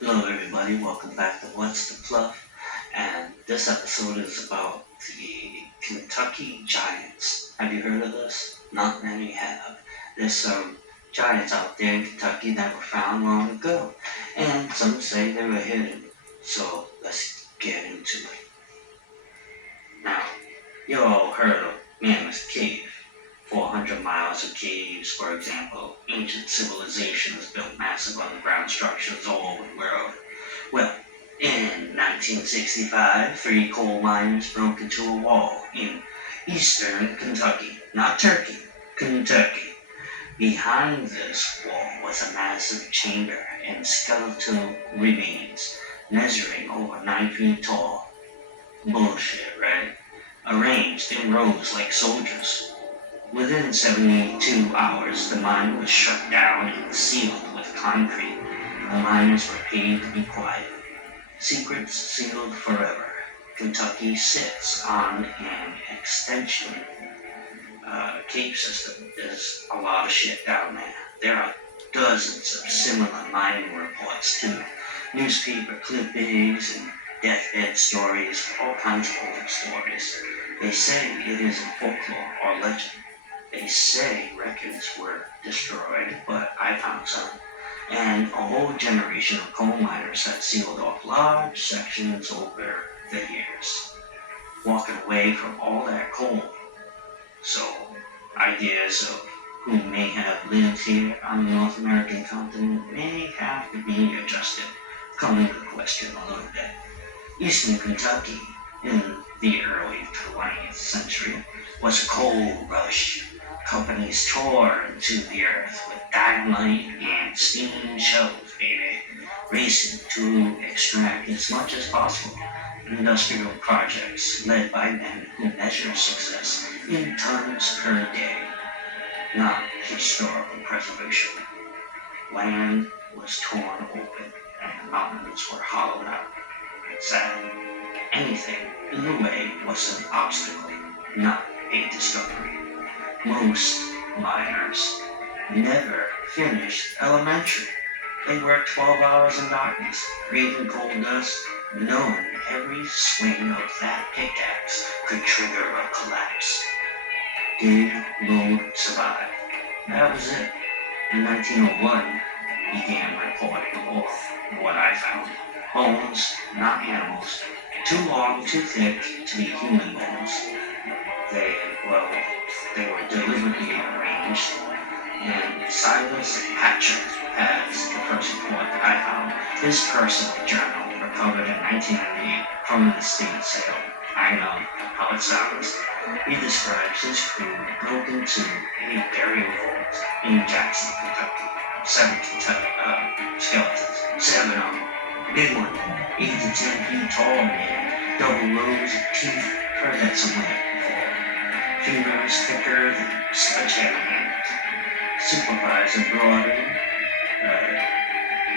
Hello everybody, welcome back to What's the Fluff? And this episode is about the Kentucky Giants. Have you heard of this? Not many have. There's some giants out there in Kentucky that were found long ago. And some say they were hidden. So let's get into it. Now, you all heard of Mammoth Cave. 400 miles of caves, for example. Ancient civilizations built massive underground structures all over the world. Well, in 1965, three coal miners broke into a wall in eastern Kentucky, not Turkey, Kentucky. Behind this wall was a massive chamber and skeletal remains measuring over 9 feet tall. Bullshit, right? Arranged in rows like soldiers. Within 72 hours, the mine was shut down and sealed with concrete. The miners were paid to be quiet. Secrets sealed forever. Kentucky sits on an extension cave system. There's a lot of shit down there. There are dozens of similar mining reports too. Newspaper clippings and deathbed stories, all kinds of old stories. They say it isn't folklore or legend. They say records were destroyed, but I found some. And a whole generation of coal miners had sealed off large sections over the years, walking away from all that coal. So, ideas of who may have lived here on the North American continent may have to be adjusted, come into question a little bit. Eastern Kentucky in the early 20th century was a coal rush. Companies tore into the earth with dynamite and steam shovels, baby, racing to extract as much as possible. Industrial projects led by men who measure success in tons per day, not historical preservation. Land was torn open and mountains were hollowed out. Sad. Anything in the way was an obstacle, not a discovery. Most miners never finished elementary. They worked 12 hours in darkness, breathing coal dust, knowing every swing of that pickaxe could trigger a collapse. Dig, load, survive. That was it. In 1901, began reporting of what I found. Bones, not animals. Too long, too thick to be human bones. They, well, they were deliberately arranged, and Silas Hatcher has the first report that I found. His personal journal, recovered in 1998 from the state sale. I know how it sounds. He describes his crew broke into a burial vault in Jackson, Kentucky. Skeletons. Seven of them. Big one. 8 to 10 feet tall, man. Double rows of teeth. Heard that somewhere before. Fingers thicker than sledgehammer handles. Supervisor brought in,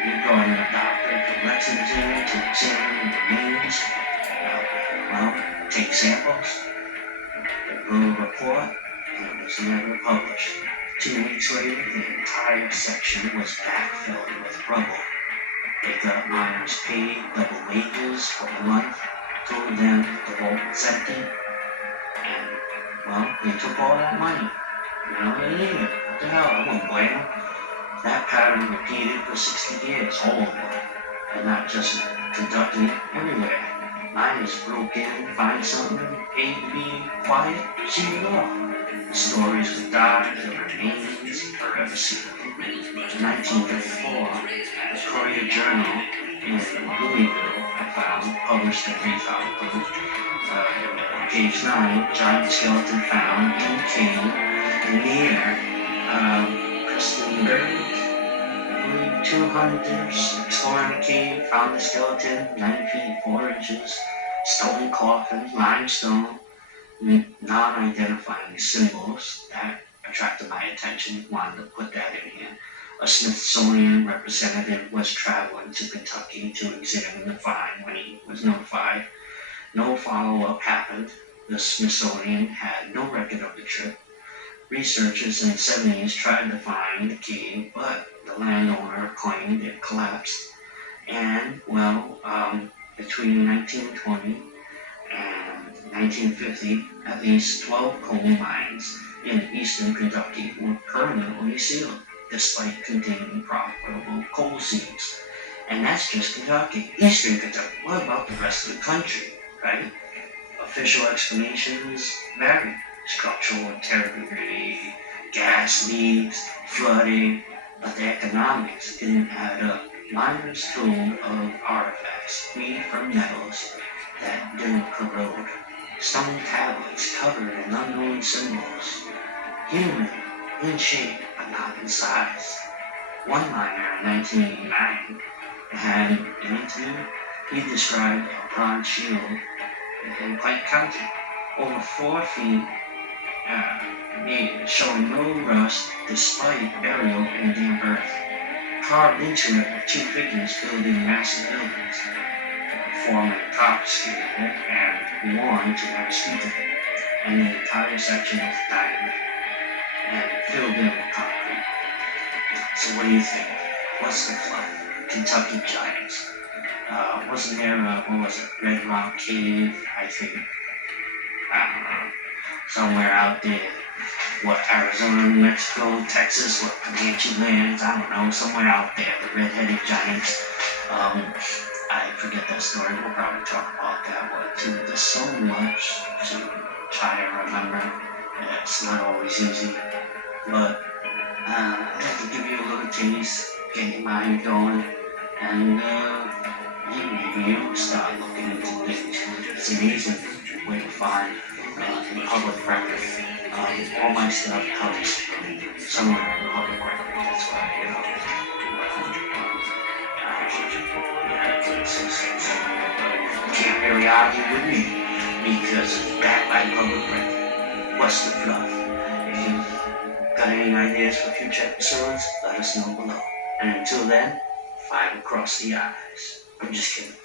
he brought in a doctor from Lexington to examine the remains. Take samples. They wrote a report, and it was never published. 2 weeks later, the entire section was backfilled with rubble. They got miners paid double wages for a month, told them the vault was empty, and, they took all that money. They needed it. What the hell? I wouldn't blame them. That pattern repeated for 60 years, all over. And not just Kentucky, everywhere. Miners broke in, find something, paid to be quiet, sealed off. The stories would die, the remains forever sealed. In 1934, the Courier Journal in Louisville, I found, published a brief article. Page 9, giant skeleton found in cave near Christiansburg. 200s exploring the cave, found the skeleton, 9 feet 4 inches, stone coffin, limestone, non-identifying symbols. That attracted my attention, wanted to put that in here. A Smithsonian representative was traveling to Kentucky to examine the find when he was notified. No follow-up happened. The Smithsonian had no record of the trip. Researchers in the 70s tried to find the cave, but the landowner claimed it collapsed. And, well, between 1920 and 1950, at least 12 coal mines in eastern Kentucky were permanently sealed, despite containing profitable coal seams. And that's just Kentucky, eastern Kentucky. What about the rest of the country, right? Official explanations vary. Structural integrity, gas leaks, flooding, but the economics didn't add up. Miners full of artifacts made from metals that didn't corrode. Stone tablets covered in unknown symbols. Human in shape but not in size. One miner in 1989 had an interview. He described a bronze shield in Pike County, over 4 feet, showing no rust despite burial in damp earth. Carved into it are two figures building massive buildings, forming a top scale and worn to never speak of it, and the entire section was diamond and filled in with concrete. So what do you think? What's the Fluff? Kentucky Giants. Wasn't there what was it, Red Rock Cave, I think, I don't know, somewhere out there, what, Arizona, New Mexico, Texas, what, Comanche lands, I don't know, somewhere out there, the red-headed giants. Um, I forget that story, we'll probably talk about that one too. There's so much to try to remember, it's not always easy, but I like to give you a little taste, get your mind going, and maybe you start looking into things. It's amazing what you find in public record. All my stuff comes from somewhere in public record. That's why, you can't really argue with me because it's backed by public record. What's the fluff? If you've got any ideas for future episodes, let us know below. And until then, fire across the eyes. I'm just kidding.